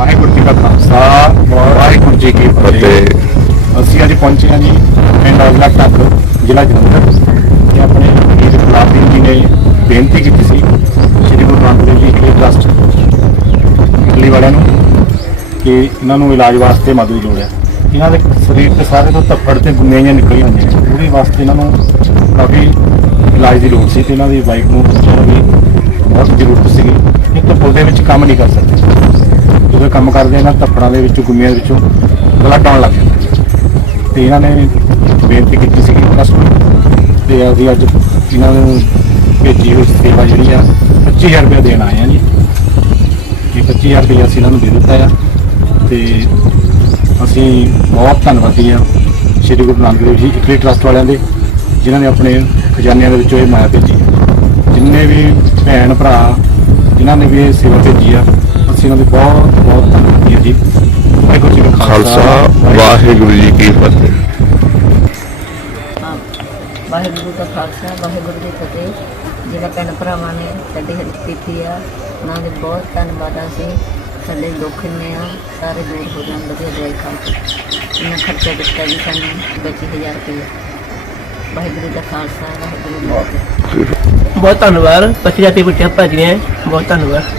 ਵਾਹਿਗੁਰੂ ਜੀ ਕਾ ਖਾਲਸਾ, ਵਾਹਿਗੁਰੂ ਜੀ ਕੀ ਫਤਿਹ। ਅਸੀਂ ਅੱਜ ਪਹੁੰਚੇ ਹਾਂ ਜੀ ਪਿੰਡ ਅਗਲਾ ਟੱਕ ਜ਼ਿਲ੍ਹਾ ਜਲੰਧਰ। ਤੇ ਆਪਣੇ ਵੀਰ ਗੁਲਾਬ ਸਿੰਘ ਜੀ ਨੇ ਬੇਨਤੀ ਕੀਤੀ ਸੀ, ਸ੍ਰੀ ਗੁਰੂ ਨਾਨਕ ਦੇਵ ਜੀ ਕੇ ਟਰਸਟ ਇਟਲੀ ਵਾਲਿਆਂ ਨੂੰ, ਕਿ ਇਹਨਾਂ ਨੂੰ ਇਲਾਜ ਵਾਸਤੇ ਮਦਦ ਜੋੜਿਆ ਇਹਨਾਂ ਦੇ ਸਰੀਰ ਤੇ ਸਾਰੇ ਤੋਂ ਧੱਫੜ ਤੇ ਗੁੰਮੀਆਂ ਨਿਕਲੀਆਂ ਹੁੰਦੀਆਂ ਨੇ। ਉਹਦੇ ਵਾਸਤੇ ਇਹਨਾਂ ਨੂੰ ਕਾਫੀ ਇਲਾਜ ਦੀ ਲੋੜ ਸੀ ਤੇ ਇਹਨਾਂ ਦੀ ਵਾਈਫ ਨੂੰ ਬੱਚਿਆਂ ਨੂੰ ਵੀ ਬਹੁਤ ਜ਼ਰੂਰਤ ਸੀਗੀ। ਇੱਕ ਤਾਂ ਫੁੱਲ ਦੇ ਵਿੱਚ ਕੰਮ ਨਹੀਂ ਕਰ ਸਕਦੇ। ਜਦੋਂ ਕੰਮ ਕਰਦੇ ਇਹਨਾਂ ਧੱਫੜਾਂ ਦੇ ਵਿੱਚੋਂ, ਗੁੰਮਿਆਂ ਦੇ ਵਿੱਚੋਂ ਬਲੱਡ ਆਉਣ ਲੱਗ ਜਾਂਦਾ। ਤੇ ਇਹਨਾਂ ਨੇ ਬੇਨਤੀ ਕੀਤੀ ਸੀ ਕਿ ਨੂੰ ਤੇ ਅਸੀਂ ਅੱਜ ਇਹਨਾਂ ਨੂੰ ਭੇਜੀ ਹੋਈ ਸੇਵਾ ਜਿਹੜੀ ਆ 25000 ਰੁਪਏ ਦੇਣ ਆਏ ਆ ਜੀ। ਇਹ 25000 ਰੁਪਏ ਅਸੀਂ ਇਹਨਾਂ ਨੂੰ ਦੇ ਦਿੱਤਾ ਆ। ਤੇ ਅਸੀਂ ਬਹੁਤ ਧੰਨਵਾਦੀ ਆ ਸ਼੍ਰੀ ਗੁਰੂ ਨਾਨਕ ਦੇਵ ਜੀ, ਇਟਲੀ ਟਰਸਟ ਵਾਲਿਆਂ ਦੇ, ਜਿਨ੍ਹਾਂ ਨੇ ਆਪਣੇ ਖਜ਼ਾਨਿਆਂ ਦੇ ਵਿੱਚੋਂ ਇਹ ਮਾਇਆ ਭੇਜੀ। ਜਿੰਨੇ ਵੀ ਭੈਣ ਭਰਾ, ਜਿਨ੍ਹਾਂ ਨੇ ਵੀ ਇਹ ਸੇਵਾ ਭੇਜੀ ਆ ਉਹਨਾਂ ਦੇ ਬਹੁਤ ਬਹੁਤ ਧੰਨਵਾਦੀ ਆ ਜੀ। ਵਾਹਿਗੁਰੂ ਜੀ ਕਾ ਖਾਲਸਾ ਵਾਹਿਗੁਰੂ ਜੀ ਕੀ ਫਤਿਹ। ਹਾਂ, ਵਾਹਿਗੁਰੂ ਦਾ ਖਾਲਸਾ ਵਾਹਿਗੁਰੂ ਜੀ ਕੀ ਫਤਿਹ। ਜਿਹੜਾ ਭੈਣ ਭਰਾਵਾਂ ਨੇ ਸਾਡੀ ਹੈਲਪ ਕੀਤੀ ਆ ਉਹਨਾਂ ਦੇ ਬਹੁਤ ਧੰਨਵਾਦ ਆ ਅਸੀਂ ਸਾਡੇ ਦੁੱਖ ਨੇ ਆ ਸਾਰੇ ਦੂਰ ਹੋ ਜਾਣ ਵਧੀਆ ਦਵਾਈ ਖਾ ਕੇ। ਇਹਨਾਂ ਖਰਚਾ ਦਿੱਤਾ ਜੀ ਸਾਨੂੰ 25000 ਰੁਪਏ ਵਾਹਿਗੁਰੂ ਦਾ ਖਾਲਸਾ ਵਾਹਿਗੁਰੂ ਜੀ ਕੀ ਫਤਿਹ। ਬਹੁਤ ਧੰਨਵਾਦ। ਬੱਚਿਆਂ ਤੇ ਬਿਟਿਆ ਭਾਜੀਆਂ ਬਹੁਤ ਧੰਨਵਾਦ।